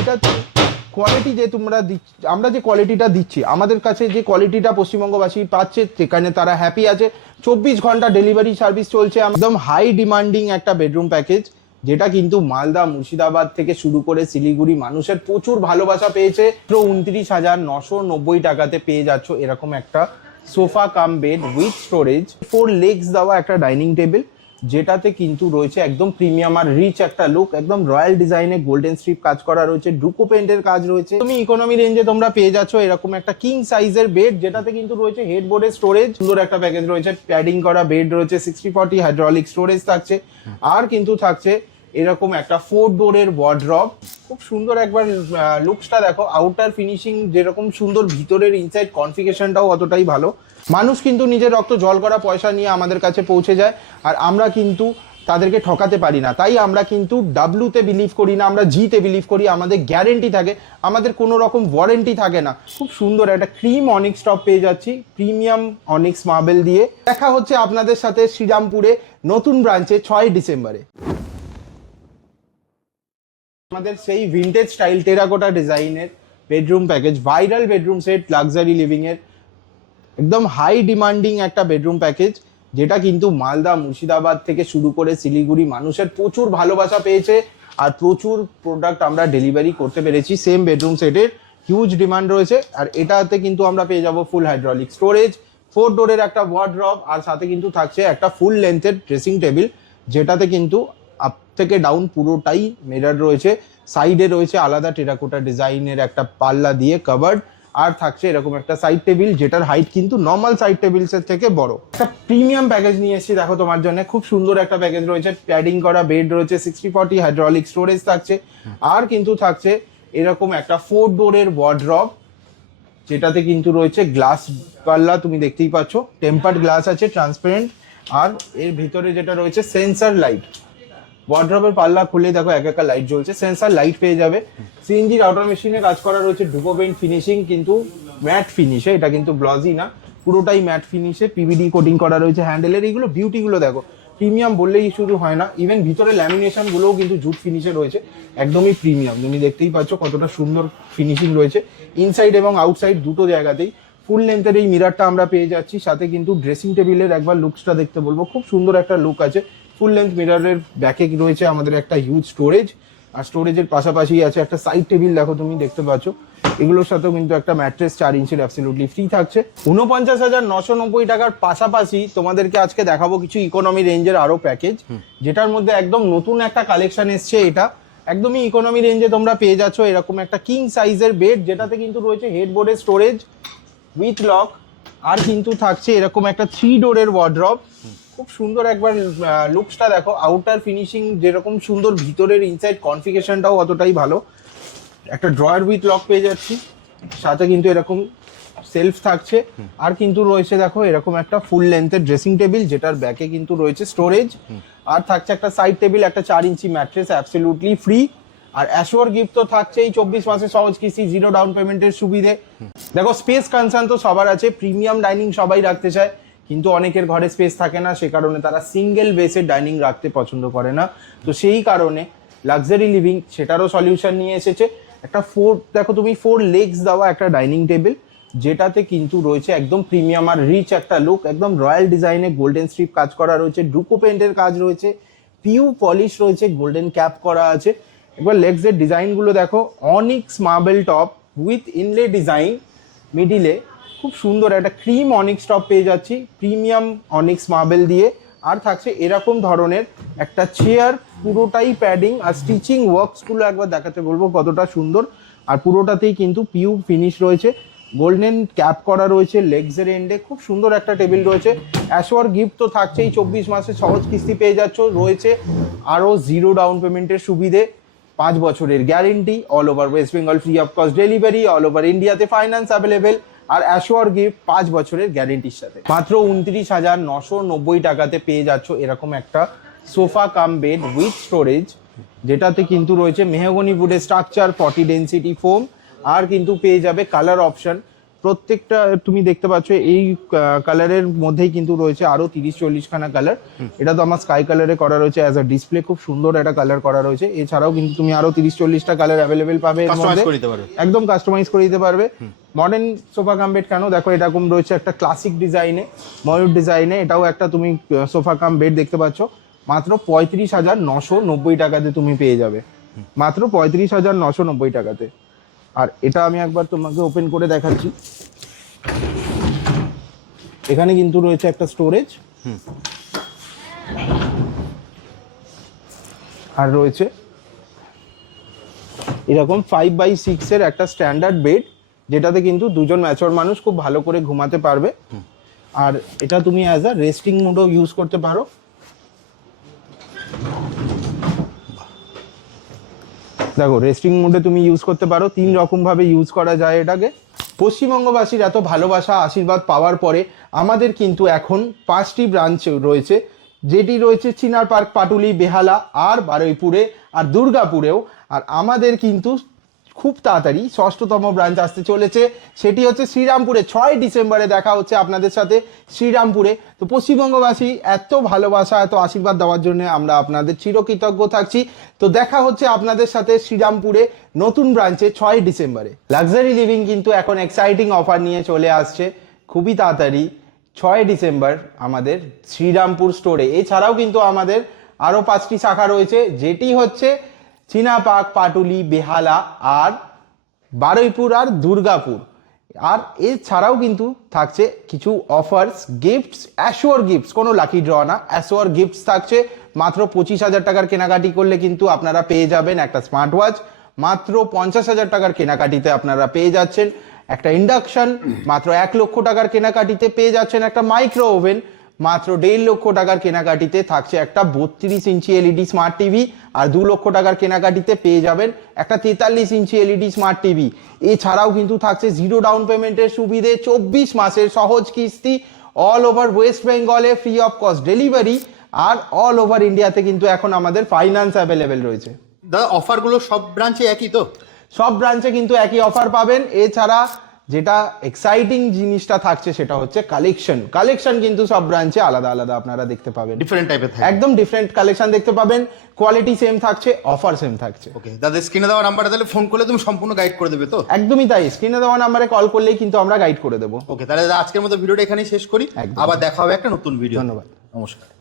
এটা কোয়ালিটি যে তোমরা আমরা যে কোয়ালিটিটা দিচ্ছি, আমাদের কাছে যে কোয়ালিটিটা পশ্চিমবঙ্গবাসী পাচ্ছে সেখানে তারা হ্যাপি আছে। চব্বিশ ঘণ্টা ডেলিভারি সার্ভিস চলছে, একদম হাই ডিমান্ডিং একটা বেডরুম প্যাকেজ যেটা কিন্তু মালদা, মুর্শিদাবাদ থেকে শুরু করে শিলিগুড়ি মানুষের প্রচুর ভালোবাসা পেয়েছে। উনত্রিশ হাজার নশো নব্বই টাকাতে পেয়ে যাচ্ছ এরকম একটা sofa cum bed with storage four legs দেওয়া একটা ডাইনিং টেবিল যেটাতে কিন্তু রয়েছে একদম প্রিমিয়াম আর রিচ একটা লুক একদম রয়্যাল ডিজাইনে গোল্ডেন স্ট্রিপ কাজ করা রয়েছে, ডুকো পেন্টের কাজ রয়েছে। তুমি ইকোনমি রেঞ্জে তোমরা পেয়ে যাচ্ছ এরকম একটা কিং সাইজের বেড যেটাতে কিন্তু রয়েছে হেডবোর্ডের স্টোরেজ সুন্দর একটা প্যাকেজ রয়েছে প্যাডিং করা বেড রয়েছে সিক্সটি ফর্টি হাইড্রলিক স্টোরেজ থাকছে, আর কিন্তু থাকছে এরকম একটা ফোর ডোরের ওয়ার্ড্রপ খুব সুন্দর একবার লুকসটা দেখো। আউটার ফিনিশিং যেরকম সুন্দর, ভিতরের ইনসাইড কনফিগেশনটাও অতটাই ভালো। মানুষ কিন্তু নিজের রক্ত জল করা পয়সা নিয়ে আমাদের কাছে পৌঁছে যায়, আর আমরা কিন্তু তাদেরকে ঠকাতে পারি না। তাই আমরা কিন্তু ডাব্লুতে বিলিভ করি না, আমরা জিতে বিলিভ করি, আমাদের গ্যারেন্টি থাকে, আমাদের কোনো রকম ওয়ারেন্টি থাকে না। খুব সুন্দর একটা ক্রিম অনিক্স টপ পেয়ে যাচ্ছি প্রিমিয়াম অনিক্স মার্বেল দিয়ে। দেখা হচ্ছে আপনাদের সাথে শ্রীরামপুরে, নতুন ব্রাঞ্চে ছয় ডিসেম্বরে। আমাদের সেই ভিন্টেজ স্টাইল টেরাকোটা ডিজাইনের bedroom package viral bedroom set luxury living এর একদম হাই ডিমান্ডিং একটা বেডরুম প্যাকেজ যেটা কিন্তু মালদা, মুর্শিদাবাদ থেকে শুরু করে শিলিগুড়ি মানুষের প্রচুর ভালোবাসা পেয়েছে আর প্রচুর প্রোডাক্ট আমরা ডেলিভারি করতে পেরেছি। সেম বেডরুম সেটের হিউজ ডিমান্ড রয়েছে আর এটাতে কিন্তু আমরা পেয়ে যাব ফুল হাইড্রোলিক স্টোরেজ ফোর ডোরের একটা ওয়ার্ড্রপ আর সাথে কিন্তু থাকছে একটা ফুল লেন্থের ড্রেসিং টেবিল যেটাতে কিন্তু আপ থেকে ডাউন পুরোটাই মিরর রয়েছে সাইডে রয়েছে আলাদা টেরাকোটা ডিজাইনের একটা পাল্লা দিয়ে কভার্ড আর থাকছে এরকম একটা সাইড টেবিল যেটার হাইট কিন্তু নর্মাল সাইড টেবিলসের থেকে বড়। একটা প্রিমিয়াম প্যাকেজ নিয়ে এসেছি, দেখো তোমার জন্য। খুব সুন্দর একটা প্যাকেজ রয়েছে প্যাডিং করা বেড রয়েছে সিক্সটি ফর্টি হাইড্রোলিক স্টোরেজ থাকছে, আর কিন্তু থাকছে এরকম একটা ফোর ডোরের ওয়ার্ড্রপ যেটাতে কিন্তু রয়েছে গ্লাস পাল্লা, তুমি দেখতেই পাচ্ছ। টেম্পার্ড গ্লাস আছে ট্রান্সপারেন্ট আর এর ভিতরে যেটা রয়েছে সেন্সার লাইট ওয়ার্ড্রপের পাল্লা খুলে দেখো, এক একটা লাইট জ্বলছে সেন্সার লাইট পেয়ে যাবে। সিএনজির আউটার মেশিনে কাজ করা রয়েছে ডুবো পেইন্ট ফিনিশিং কিন্তু ম্যাট ফিনিশে এটা কিন্তু গ্লজি না, পুরোটাই ম্যাট ফিনিশে পিভিডি কোটিং করা রয়েছে হ্যান্ডেলের এইগুলো বিউটিগুলো দেখো। প্রিমিয়াম বললেই শুরু হয় না ইভেন ভিতরে ল্যামিনেশন গুলোও কিন্তু জুট ফিনিশে রয়েছে, একদমই প্রিমিয়াম তুমি দেখতেই পাচ্ছ কতটা সুন্দর ফিনিশিং রয়েছে। ইনসাইড এবং আউটসাইড দুটো জায়গাতেই ফুল লেন্থের এই মিরারটা আমরা পেয়ে যাচ্ছি, সাথে কিন্তু ড্রেসিং টেবিলের একবার লুকসটা দেখতে বলব। খুব সুন্দর একটা লুক আছে। ফুল লেন্থ মিরারের ব্যাকে রয়েছে আমাদের একটা হিউজ স্টোরেজ আর স্টোরেজের পাশাপাশি আছে একটা সাইড টেবিল দেখো তুমি দেখতে পাচ্ছ। এগুলোর সাথেও কিন্তু একটা ম্যাট্রেস চার ইঞ্চির অ্যাবসলিউটলি ফ্রি থাকছে। উনপঞ্চাশ হাজার নশো নব্বই টাকার পাশাপাশি তোমাদেরকে আজকে দেখাবো কিছু ইকোনমি রেঞ্জের আরও প্যাকেজ যেটার মধ্যে একদম নতুন একটা কালেকশন এসছে এটা। একদমই ইকোনমি রেঞ্জে তোমরা পেয়ে যাচ্ছ এরকম একটা কিং সাইজের বেড যেটাতে কিন্তু রয়েছে হেডবোর্ডের স্টোরেজ উইথ লক আর কিন্তু থাকছে এরকম একটা থ্রি ডোরের ওয়ার্ড্রপ খুব সুন্দর একবার লুকসটা দেখো। আউটার ফিনিশিং যেরকম সুন্দর, ভিতরের ইনসাইড কনফিগেশনটাও অতটাই ভালো। একটা ড্রয়ার উইথ লক পেয়ে যাচ্ছি। সাথে কিন্তু এরকম সেলফ থাকছে। আর কিন্তু রয়েছে দেখো, এরকম একটা ফুল লেন্থের ড্রেসিং টেবিল যেটার ব্যাকে কিন্তু রয়েছে স্টোরেজ আর থাকছে একটা সাইড টেবিল একটা চার ইঞ্চি ম্যাট্রেস অ্যাবসলিউটলি ফ্রি আর অ্যাশোর গিফট তো থাকছেই, চব্বিশ মাসে সহজ কিস্তি জিরো ডাউন পেমেন্টের সুবিধে। দেখো স্পেস কনসার্ন তো সবার আছে প্রিমিয়াম ডাইনিং সবাই রাখতে চায়। কিন্তু অনেকের ঘরে স্পেস থাকে না, সে কারণে তারা সিঙ্গেল বেসে ডাইনিং রাখতে পছন্দ করে না। তো সেই কারণে লাক্সারি লিভিং সেটারও সলিউশন নিয়ে এসেছে। একটা ফোর দেখো তুমি ফোর লেগস দেওয়া একটা ডাইনিং টেবিল যেটাতে কিন্তু রয়েছে একদম প্রিমিয়াম আর রিচ একটা লুক একদম রয়্যাল ডিজাইনে গোল্ডেন স্ট্রিপ কাজ করা রয়েছে ডুকো পেন্টের কাজ রয়েছে পিউ পলিশ রয়েছে গোল্ডেন ক্যাপ করা আছে। একবার লেগসের ডিজাইনগুলো দেখো onyx marble top with inlay design মিডিলে খুব সুন্দর একটা ক্রিম অনিক্স টপ পেয়ে যাচ্ছি। প্রিমিয়াম অনিক্স মার্বেল দিয়ে। আর থাকছে এরকম ধরনের একটা চেয়ার পুরোটাই প্যাডিং আর স্টিচিং ওয়ার্কসগুলো একবার দেখাতে বলব কতটা সুন্দর। আর পুরোটাতেই কিন্তু পিউ ফিনিশ রয়েছে। গোল্ডেন ক্যাপ করা রয়েছে লেগসের এন্ডে খুব সুন্দর একটা টেবিল রয়েছে। অ্যাশোয়ার গিফট তো থাকছেই, চব্বিশ মাসে সহজ কিস্তি পেয়ে যাচ্ছ। রয়েছে আরও জিরো ডাউন পেমেন্টের সুবিধে। পাঁচ বছরের guarantee all over West Bengal free of cost delivery all over ইন্ডিয়াতে ফাইন্যান্স অ্যাভেলেবেল আর অ্যাশোয়ার গিফট পাঁচ বছরের গ্যারেন্টির সাথে। মাত্র উনত্রিশ হাজার নশো নব্বই টাকাতে পেয়ে যাচ্ছ এরকম একটা sofa cum bed with storage যেটাতে কিন্তু রয়েছে মেহগনি উডের স্ট্রাকচার ফর্টি ডেন্সিটি ফোম আর কিন্তু পেয়ে যাবে কালার অপশন প্রত্যেকটা তুমি দেখতে পাচ্ছ এই কালারের মধ্যেই কিন্তু রয়েছে আরও তিরিশ চল্লিশ খানা কালার এটা তো আমার স্কাই কালারে করা রয়েছে অ্যাজ আ ডিসপ্লে খুব সুন্দর একটা কালার করা রয়েছে। এছাড়াও কিন্তু তুমি আরও তিরিশ চল্লিশটা কালার অ্যাভেলেবেল পাবে একদম কাস্টমাইজ করে দিতে পারবে। মডার্ন সোফা কাম বেড কেন? দেখো এরকম রয়েছে একটা ক্লাসিক ডিজাইনে ময়ূর ডিজাইনে এটাও একটা তুমি সোফা কাম বেড দেখতে পাচ্ছ। মাত্র পঁয়ত্রিশ হাজার নশো নব্বই টাকাতে তুমি পেয়ে যাবে। মাত্র পঁয়ত্রিশ হাজার নশো নব্বই টাকাতে। আর এটা আমি একবার তোমাকে ওপেন করে দেখাচ্ছি। এখানে কিন্তু রয়েছে একটা স্টোরেজ আর রয়েছে এরকম ফাইভ বাই সিক্স এর একটা স্ট্যান্ডার্ড বেড যেটাতে কিন্তু দুজন ম্যাচর মানুষ খুব ভালো করে ঘুমাতে পারবে। আর এটা তুমি অ্যাজ আ রেস্টিং মোডও ইউজ করতে পারো। দেখো রেস্টিং মোডে তুমি ইউজ করতে পারো। তিন রকমভাবে ইউজ করা যায় এটাকে। পশ্চিমবঙ্গবাসীর এত ভালোবাসা, আশীর্বাদ পাওয়ার পরে আমাদের কিন্তু এখন পাঁচটি ব্রাঞ্চ রয়েছে। যেটি রয়েছে চিনার পার্ক, পাটুলি, বেহালা, আর বারুইপুরে, আর দুর্গাপুরেও। আর আমাদের কিন্তু খুব তাড়াতাড়ি ষষ্ঠতম ব্রাঞ্চ আসতে চলেছে। সেটি হচ্ছে শ্রীরামপুরে ছয় ডিসেম্বরে দেখা হচ্ছে আপনাদের সাথে শ্রীরামপুরে। তো পশ্চিমবঙ্গবাসী, এত ভালোবাসা, এত আশীর্বাদ দেওয়ার জন্য আমরা আপনাদের চিরকৃতজ্ঞ থাকছি। তো দেখা হচ্ছে আপনাদের সাথে শ্রীরামপুরে নতুন ব্রাঞ্চে ছয় ডিসেম্বরে। লাক্সারি লিভিং কিন্তু এখন এক্সাইটিং অফার নিয়ে চলে আসছে। খুবই তাড়াতাড়ি ছয় ডিসেম্বর আমাদের শ্রীরামপুর স্টোরে এছাড়াও কিন্তু আমাদের আরও পাঁচটি শাখা রয়েছে, যেটি হচ্ছে চীনাপাক পাটুলি, বেহালা আর বারুইপুর আর দুর্গাপুর। আর এছাড়াও কিন্তু থাকছে কিছু অফার্স গিফটস অ্যাশোর গিফটস কোনো লাকি ড্র না। অ্যাশোর গিফটস থাকছে। মাত্র পঁচিশ হাজার টাকার কেনাকাটি করলে কিন্তু আপনারা পেয়ে যাবেন একটা স্মার্ট ওয়াচ মাত্র পঞ্চাশ হাজার টাকার কেনাকাটিতে আপনারা পেয়ে যাচ্ছেন। একটা ইন্ডাকশন মাত্র এক লক্ষ টাকার কেনাকাটিতে পেয়ে যাচ্ছেন একটা মাইক্রো ওভেন মাত্র দেড় লক্ষ টাকার কেনাকাটিতে থাকছে একটা বত্রিশ ইঞ্চি এলইডি স্মার্ট টিভি আর দু লক্ষ টাকার কেনাকাটিতে পেয়ে যাবেন একটা তেতাল্লিশ ইঞ্চি এলইডি স্মার্ট টিভি। এছাড়াও কিন্তু থাকছে জিরো ডাউন পেমেন্টের সুবিধে চব্বিশ মাসের সহজ কিস্তি অল ওভার ওয়েস্ট বেঙ্গলে ফ্রি অফ কস্ট ডেলিভারি আর অল ওভার ইন্ডিয়াতে কিন্তু এখন আমাদের ফাইন্যান্স অ্যাভেলেবেল রয়েছে। দাদা অফারগুলো সব ব্রাঞ্চে একই তো? সব ব্রাঞ্চে কিন্তু একই অফার পাবেন। এছাড়া যেটা এক্সাইটিং জিনিসটা থাকছে সেটা হচ্ছে কালেকশন কালেকশন কিন্তু সব ব্রাঞ্চে আলাদা আলাদা আপনারা দেখতে পাবেন। ডিফারেন্ট টাইপের থাকে একদম ডিফারেন্ট কালেকশন দেখতে পাবেন। কোয়ালিটি সেম থাকছে অফার সেম থাকছে। ওকে দাদা স্ক্রিনে দেওয়া নাম্বারটা তাহলে ফোন করলে তুমি সম্পূর্ণ গাইড করে দেবে তো? একদমই তাই স্ক্রিনে দেওয়া নাম্বারে কল করলেই কিন্তু আমরা গাইড করে দেবো। ওকে তাহলে দাদা আজকের মতো ভিডিওটা এখানেই শেষ করি। আবার দেখা হবে একটা নতুন ভিডিও ধন্যবাদ। নমস্কার।